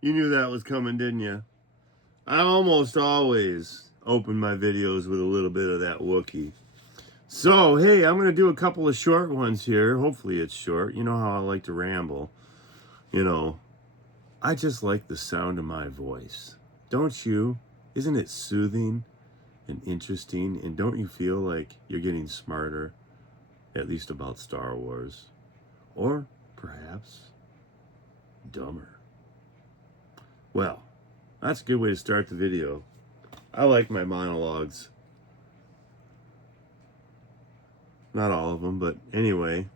You knew that was coming, didn't you? I almost always open my videos with a little bit of that Wookiee. So, hey, I'm going to do a couple of short ones here. Hopefully it's short. You know how I like to ramble. You know, I just like the sound of my voice. Don't you? Isn't it soothing and interesting? And don't you feel like you're getting smarter, at least about Star Wars? Or perhaps dumber? Well, that's a good way to start the video. I like my monologues. Not all of them, but anyway.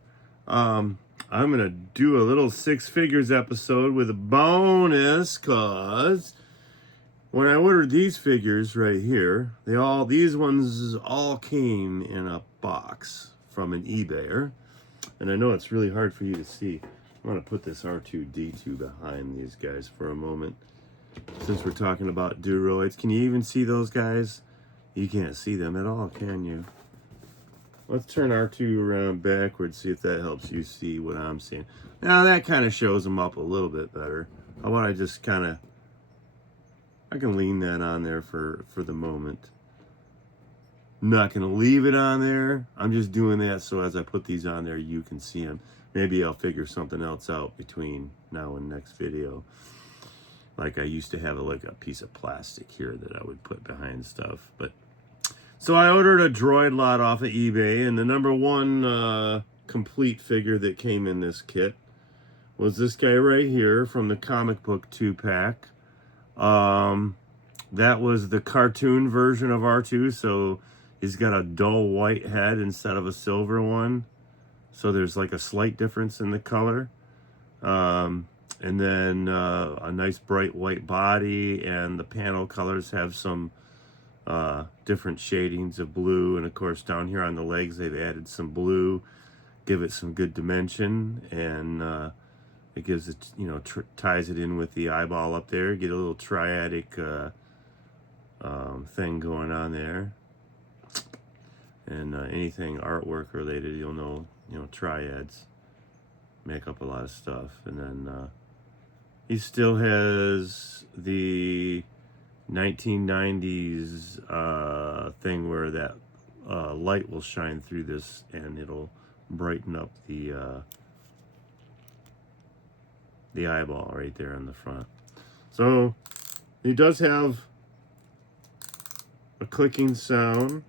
I'm going to do a little Six Figures episode with a bonus, because when I ordered these figures right here, these ones all came in a box from an eBayer. And I know it's really hard for you to see. I'm going to put this R2-D2 behind these guys for a moment. Since we're talking about Duroids, can you even see those guys? You can't see them at all, can you? Let's turn R2 around backwards, see if that helps you see what I'm seeing. Now that kind of shows them up a little bit better. How about I just kind of, I can lean that on there for the moment. I'm not going to leave it on there. I'm just doing that so as I put these on there, you can see them. Maybe I'll figure something else out between now and next video. Like I used to have like a piece of plastic here that I would put behind stuff. But so I ordered a droid lot off of eBay, and the number one complete figure that came in this kit was this guy right here from the comic book 2-pack. That was the cartoon version of R2, so he's got a dull white head instead of a silver one. So there's like a slight difference in the color. And then a nice bright white body, and the panel colors have some different shadings of blue. And of course down here on the legs they've added some blue, give it some good dimension, and it gives it, you know, ties it in with the eyeball up there. Get a little triadic thing going on there. And anything artwork related, you'll know, you know, triads make up a lot of stuff. And then he still has the 1990s thing where that light will shine through this and it'll brighten up the eyeball right there in the front. So he does have a clicking sound.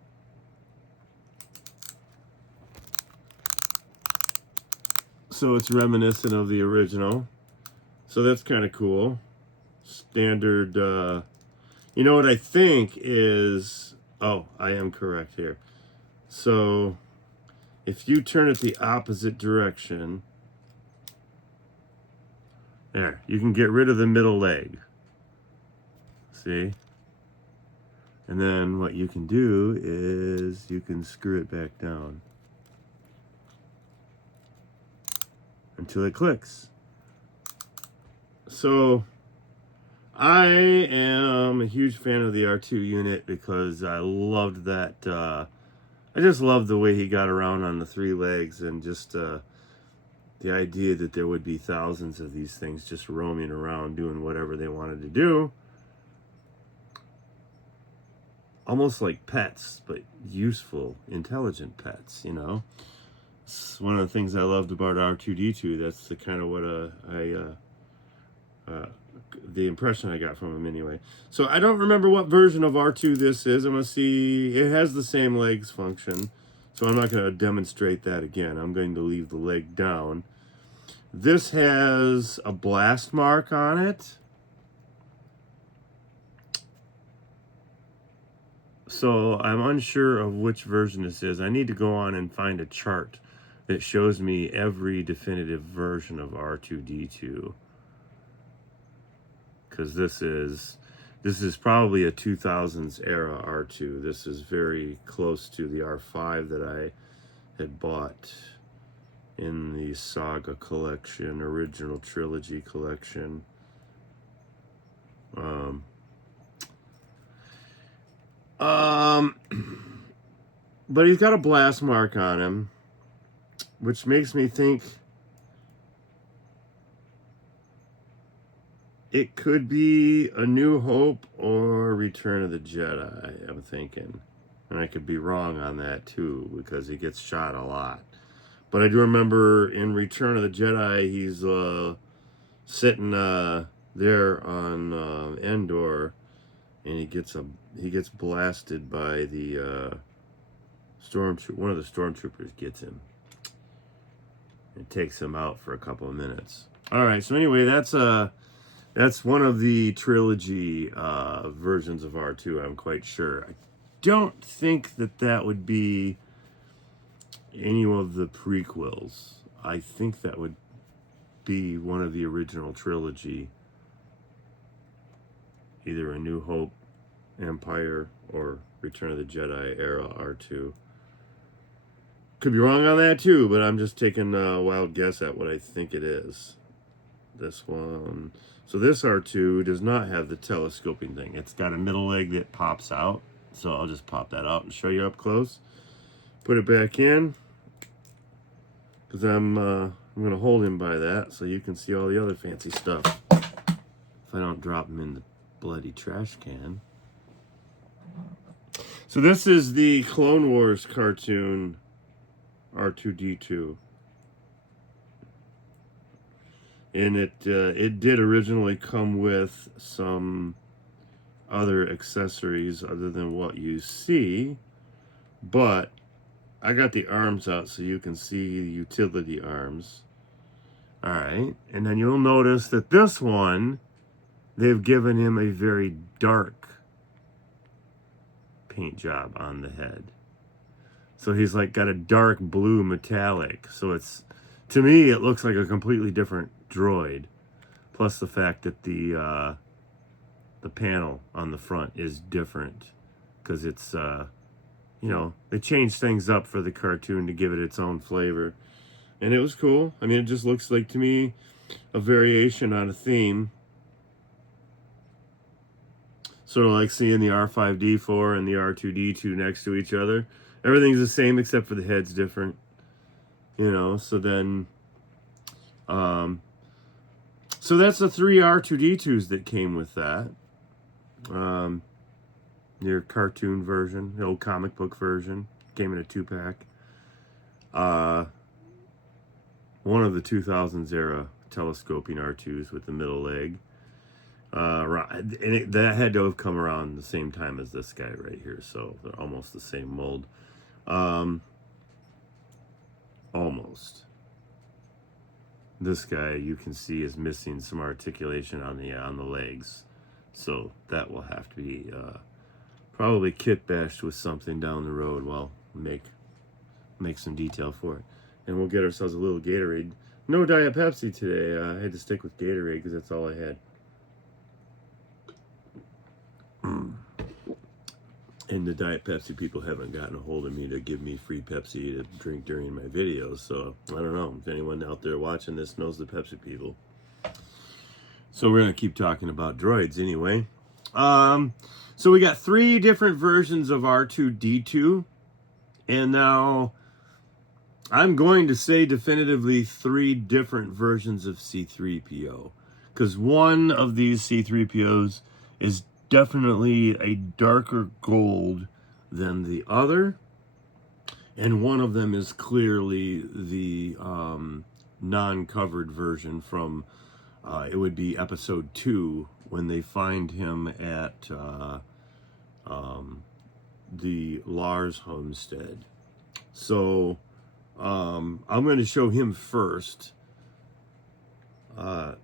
So it's reminiscent of the original. So that's kind of cool. Standard, you know what I think is, oh, I am correct here. So if you turn it the opposite direction, there, you can get rid of the middle leg. See? And then what you can do is you can screw it back down until it clicks. So I am a huge fan of the R2 unit because I loved that. I just loved the way he got around on the three legs, and just the idea that there would be thousands of these things just roaming around doing whatever they wanted to do. Almost like pets, but useful, intelligent pets, you know. It's one of the things I loved about R2-D2. That's the kind of what the impression I got from him anyway. So I don't remember what version of R2 this is. I'm going to see. It has the same legs function, so I'm not going to demonstrate that again. I'm going to leave the leg down. This has a blast mark on it. So I'm unsure of which version this is. I need to go on and find a chart that shows me every definitive version of R2-D2. Because this is probably a 2000s era R2. This is very close to the R5 that I had bought in the Saga collection, original trilogy collection. But he's got a blast mark on him, which makes me think it could be A New Hope or Return of the Jedi, I'm thinking. And I could be wrong on that too, because he gets shot a lot. But I do remember in Return of the Jedi, he's sitting there on Endor, and he gets blasted by the stormtrooper. One of the stormtroopers gets him. It takes him out for a couple of minutes. All right. So anyway, that's one of the trilogy versions of R2. I'm quite sure. I don't think that would be any of the prequels. I think that would be one of the original trilogy, either A New Hope, Empire, or Return of the Jedi era R2. Could be wrong on that too, but I'm just taking a wild guess at what I think it is. This one. So this R2 does not have the telescoping thing. It's got a middle leg that pops out. So I'll just pop that out and show you up close. Put it back in, because I'm going to hold him by that so you can see all the other fancy stuff. If I don't drop him in the bloody trash can. So this is the Clone Wars cartoon R2-D2. And it did originally come with some other accessories other than what you see, but I got the arms out so you can see the utility arms. All right, and then you'll notice that this one, they've given him a very dark paint job on the head. So he's like got a dark blue metallic. So it's, to me, it looks like a completely different droid. Plus the fact that the panel on the front is different, because it's you know, they changed things up for the cartoon to give it its own flavor, and it was cool. I mean, it just looks like, to me, a variation on a theme, sort of like seeing the R5-D4 and the R2-D2 next to each other. Everything's the same except for the head's different, you know. So then so that's the 3 R2-D2s that came with that. Your cartoon version, the old comic book version, came in a 2-pack. One of the 2000s era telescoping R2s with the middle leg. And that had to have come around the same time as this guy right here, so they're almost the same mold. Almost. This guy, you can see, is missing some articulation on the legs, so that will have to be probably kit bashed with something down the road. Well, make some detail for it, and we'll get ourselves a little Gatorade. No Diet Pepsi today. I had to stick with Gatorade because that's all I had. And the Diet Pepsi people haven't gotten a hold of me to give me free Pepsi to drink during my videos, so I don't know if anyone out there watching this knows the Pepsi people. So we're going to keep talking about droids anyway. So we got 3 different versions of R2-D2, and now I'm going to say definitively 3 different versions of C-3PO, because one of these C-3POs is definitely a darker gold than the other, and one of them is clearly the non-covered version from it would be episode 2, when they find him at the Lars homestead. So I'm going to show him first. And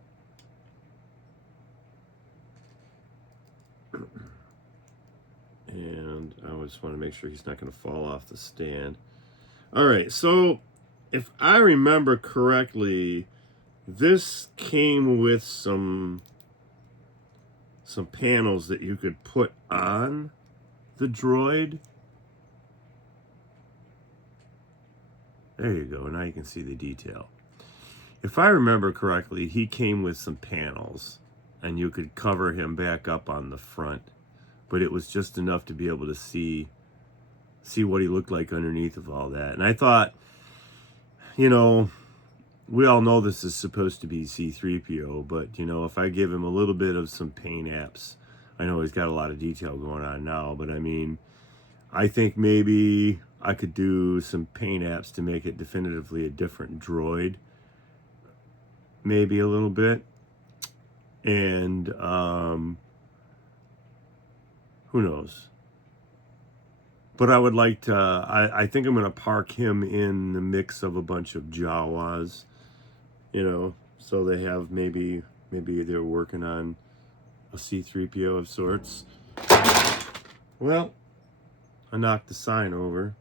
I just want to make sure he's not going to fall off the stand. All right, so if I remember correctly, this came with some panels that you could put on the droid. There you go. Now you can see the detail. If I remember correctly, he came with some panels, and you could cover him back up on the front, but it was just enough to be able to see what he looked like underneath of all that. And I thought, you know, we all know this is supposed to be C-3PO, but, you know, if I give him a little bit of some paint apps, I know he's got a lot of detail going on now, but I mean, I think maybe I could do some paint apps to make it definitively a different droid. Maybe a little bit. And, who knows? But I would like to, I think I'm going to park him in the mix of a bunch of Jawas, you know, so they have maybe they're working on a C-3PO of sorts. Well, I knocked the sign over,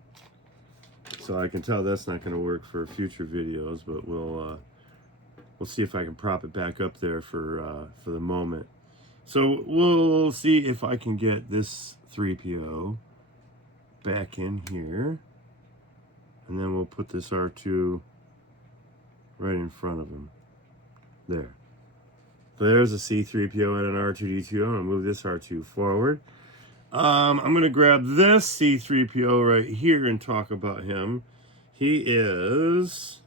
so I can tell that's not going to work for future videos, but we'll see if I can prop it back up there for the moment. So we'll see if I can get this 3PO back in here, and then we'll put this R2 right in front of him. There. So there's a C-3PO and an R2-D2. I'm gonna move this R2 forward. I'm gonna grab this C-3PO right here and talk about him. He is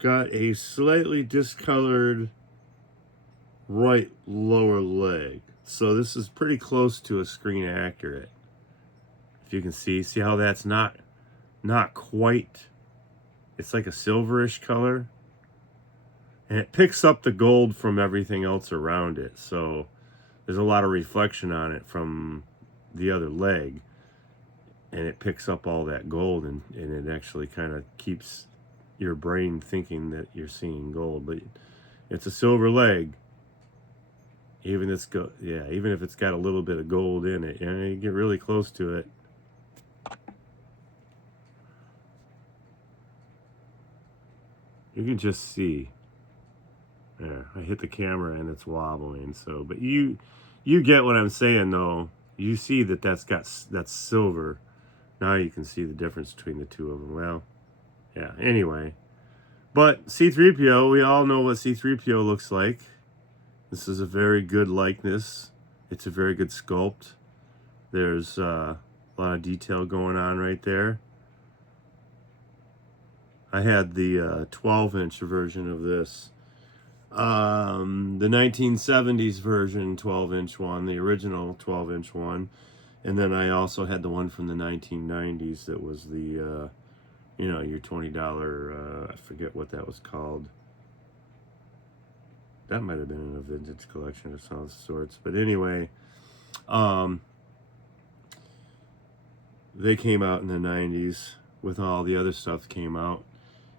got a slightly discolored right lower leg. So this is pretty close to a screen accurate. If you can see how that's not quite, it's like a silverish color. And it picks up the gold from everything else around it. So there's a lot of reflection on it from the other leg. And it picks up all that gold, and it actually kind of keeps your brain thinking that you're seeing gold. But it's a silver leg. Even if it's got a little bit of gold in it, and you get really close to it. You can just see. Yeah, I hit the camera and it's wobbling. So, but you get what I'm saying, though. You see that's silver. Now you can see the difference between the two of them. Well, yeah. Anyway, but C-3PO, we all know what C-3PO looks like. This is a very good likeness. It's a very good sculpt. There's a lot of detail going on right there. I had the 12-inch version of this. The 1970s version 12-inch one, the original 12-inch one. And then I also had the one from the 1990s that was the, you know, your $20, I forget what that was called. That might have been in a vintage collection of some sorts. But anyway, they came out in the 90s with all the other stuff that came out.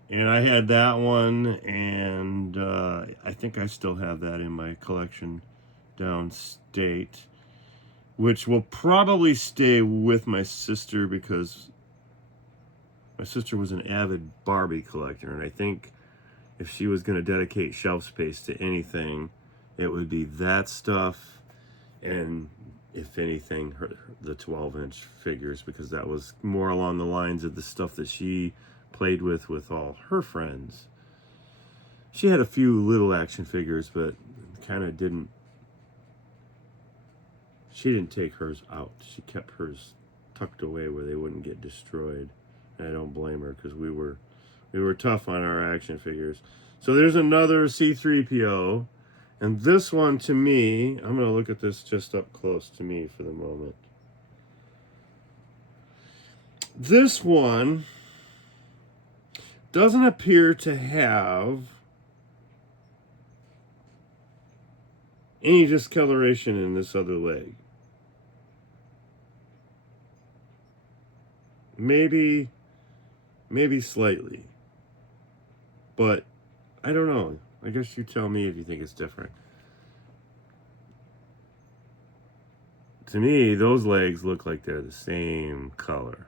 And I had that one, and I think I still have that in my collection downstate, which will probably stay with my sister because my sister was an avid Barbie collector, and I think if she was going to dedicate shelf space to anything, it would be that stuff, and if anything, the 12-inch figures, because that was more along the lines of the stuff that she played with all her friends. She had a few little action figures, but kind of she didn't take hers out. She kept hers tucked away where they wouldn't get destroyed. And I don't blame her, because we were tough on our action figures. So there's another C-3PO, and this one, to me, I'm going to look at this just up close to me for the moment. This one doesn't appear to have any discoloration in this other leg. Maybe slightly. But I don't know. I guess you tell me if you think it's different. To me, those legs look like they're the same color.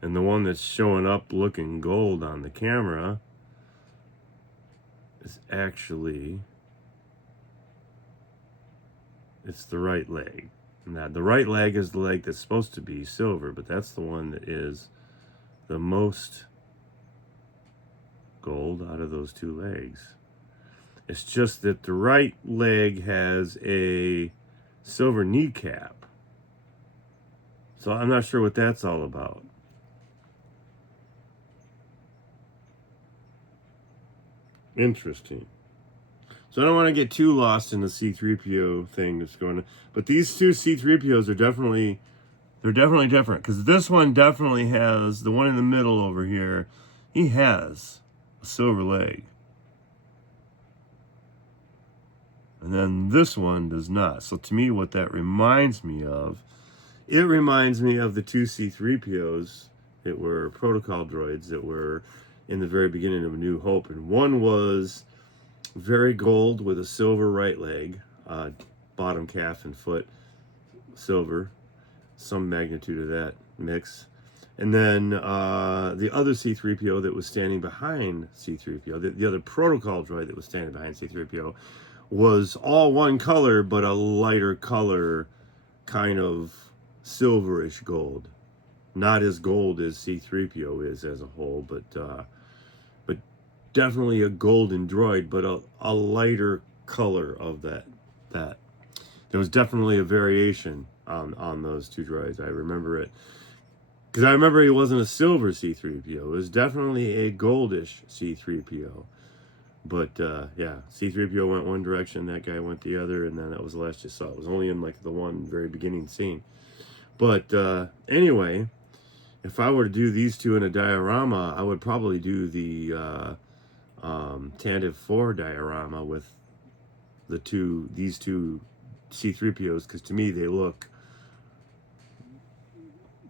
And the one that's showing up looking gold on the camera is actually, it's the right leg. Now, the right leg is the leg that's supposed to be silver, but that's the one that is the most gold out of those two legs. It's just that the right leg has a silver kneecap, So I'm not sure what that's all about. Interesting. So I don't want to get too lost in the C-3PO thing that's going on. But these two C-3POs are definitely different. Because this one definitely has, the one in the middle over here, he has a silver leg. And then this one does not. So to me, what that reminds me of, it reminds me of the two C-3POs that were protocol droids that were in the very beginning of A New Hope. And one was very gold with a silver right leg, bottom calf and foot, silver, some magnitude of that mix. And then the other C-3PO that was standing behind C-3PO, the other protocol droid that was standing behind C-3PO, was all one color, but a lighter color, kind of silverish gold. Not as gold as C-3PO is as a whole, but definitely a golden droid, but a lighter color of that. There was definitely a variation on those two droids. I remember it. Because I remember he wasn't a silver C-3PO. It was definitely a goldish C-3PO. But, yeah, C-3PO went one direction, that guy went the other, and then that was the last you saw. It was only in, like, the one very beginning scene. But, anyway, if I were to do these two in a diorama, I would probably do the Tantive 4 diorama with these two C-3POs, because to me they look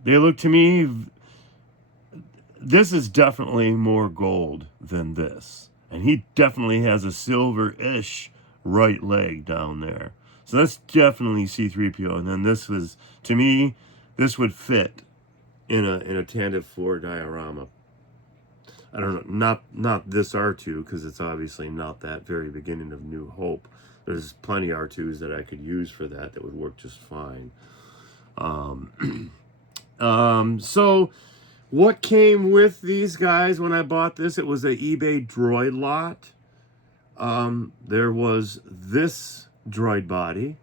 to me, this is definitely more gold than this, and he definitely has a silver-ish right leg down there, so that's definitely C-3PO. And then this was, to me, this would fit in a Tantive 4 diorama. I don't know, not this R2, because it's obviously not that very beginning of New Hope. There's plenty of R2s that I could use for that would work just fine. So what came with these guys when I bought this? It was an eBay droid lot. There was this droid body.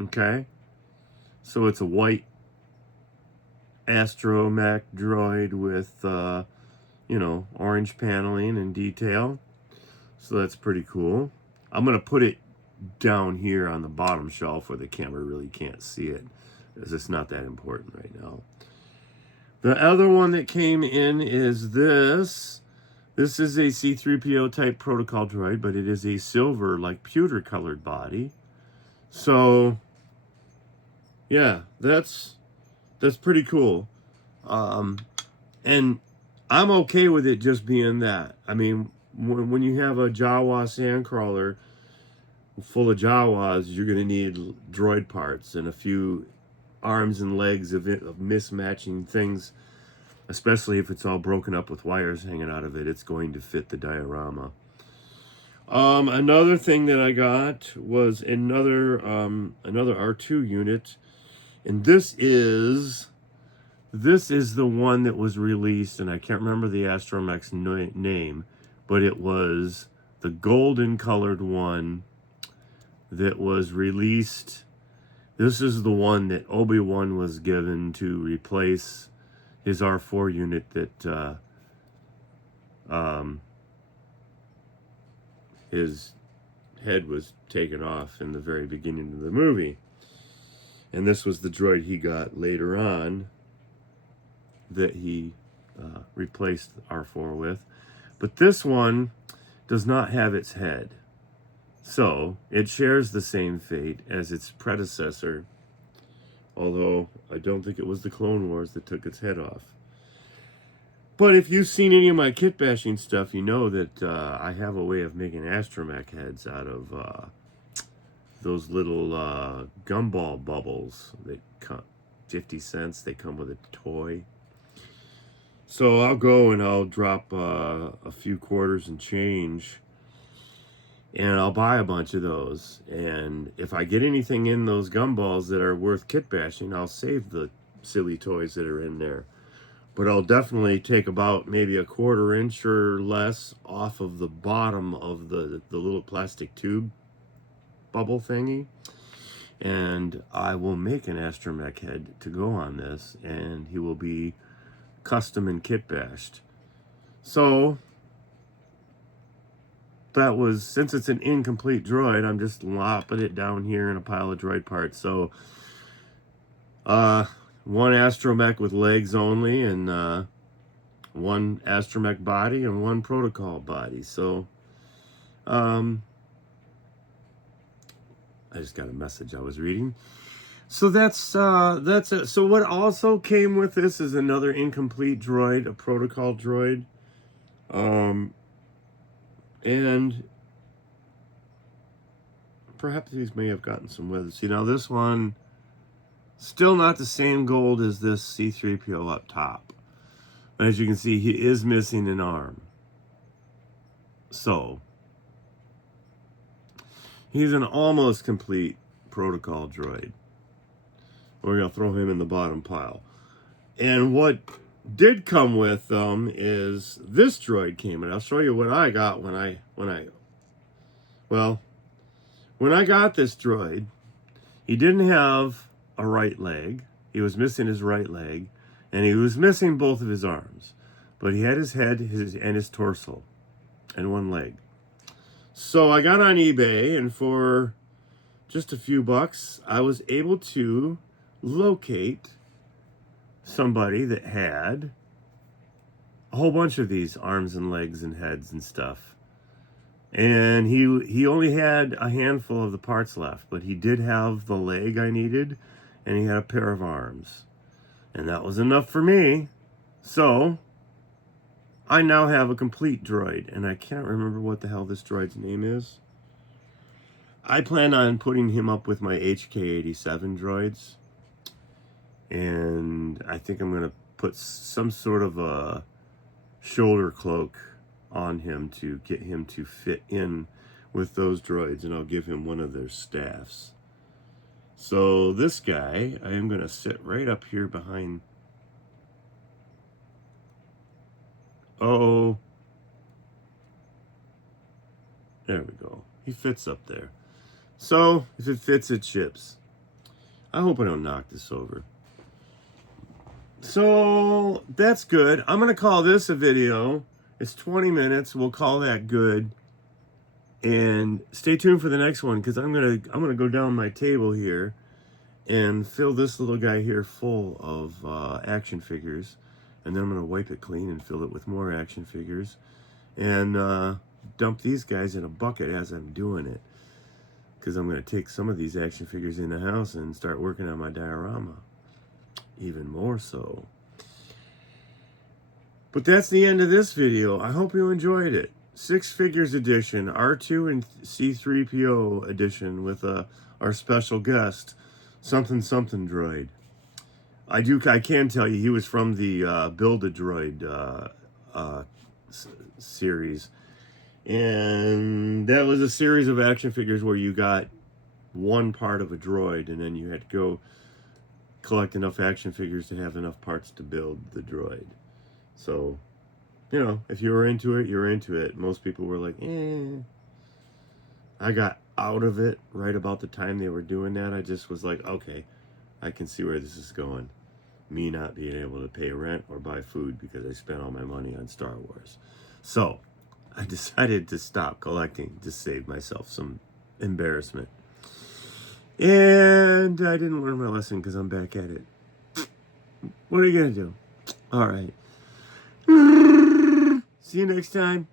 Okay. So it's a white astromech droid with, orange paneling and detail. So that's pretty cool. I'm going to put it down here on the bottom shelf where the camera really can't see it, because it's not that important right now. The other one that came in is this. This is a C-3PO type protocol droid, but it is a silver, like pewter colored body. So, yeah, that's pretty cool. And I'm okay with it just being that. I mean, when you have a Jawa sandcrawler full of Jawas, you're going to need droid parts and a few arms and legs of mismatching things, especially if it's all broken up with wires hanging out of it. It's going to fit the diorama. Another thing that I got was another R2 unit, and this is the one that was released, and I can't remember the astromech's name, but it was the golden colored one that was released. This is the one that Obi-Wan was given to replace his R4 unit that his head was taken off in the very beginning of the movie. And this was the droid he got later on that he replaced R4 with. But this one does not have its head. So it shares the same fate as its predecessor, although I don't think it was the Clone Wars that took its head off. But if you've seen any of my kit bashing stuff, you know that I have a way of making astromech heads out of those little gumball bubbles that come 50 cents. They come with a toy. So I'll go and I'll drop a few quarters and change, and I'll buy a bunch of those. And if I get anything in those gumballs that are worth kit bashing, I'll save the silly toys that are in there. But I'll definitely take about maybe a 1/4 inch or less off of the bottom of the little plastic tube bubble thingy. And I will make an astromech head to go on this, and he will be custom and kit bashed. So that was, since it's an incomplete droid, I'm just lopping it down here in a pile of droid parts. So one astromech with legs only, and one astromech body and one protocol body. So I just got a message I was reading. So that's it. So what also came with this is another incomplete droid, a protocol droid. And perhaps these may have gotten some weather. See, now this one, still not the same gold as this C-3PO up top. But as you can see, he is missing an arm. So he's an almost complete protocol droid. We're going to throw him in the bottom pile. And what did come with them is this droid came in. I'll show you what I got when I got this droid. He didn't have a right leg. He was missing his right leg, and he was missing both of his arms. But he had his head and his torso and one leg. So I got on eBay, and for just a few bucks, I was able to locate somebody that had a whole bunch of these arms and legs and heads and stuff. And he only had a handful of the parts left, but he did have the leg I needed, and he had a pair of arms. And that was enough for me. So I now have a complete droid, and I can't remember what the hell this droid's name is. I plan on putting him up with my HK-87 droids. And I think I'm going to put some sort of a shoulder cloak on him to get him to fit in with those droids, and I'll give him one of their staffs. So this guy, I am going to sit right up here behind. Oh, there we go. He fits up there. So if it fits, it ships. I hope I don't knock this over. So that's good. I'm going to call this a video. It's 20 minutes. We'll call that good. And stay tuned for the next one, because I'm gonna go down my table here and fill this little guy here full of action figures. And then I'm going to wipe it clean and fill it with more action figures. And dump these guys in a bucket as I'm doing it. Because I'm going to take some of these action figures in the house and start working on my diorama. Even more so. But that's the end of this video. I hope you enjoyed it. 6 figures edition, R2 and C-3PO edition with our special guest, something droid. I can tell you he was from the Build-A-Droid series. And that was a series of action figures where you got one part of a droid, and then you had to go collect enough action figures to have enough parts to build the droid. So, you know, if you were into it, you're into it. Most people were like, eh. I got out of it right about the time they were doing that. I just was like, okay, I can see where this is going. Me not being able to pay rent or buy food because I spent all my money on Star Wars. So I decided to stop collecting to save myself some embarrassment. And I didn't learn my lesson because I'm back at it. What are you going to do? All right. See you next time.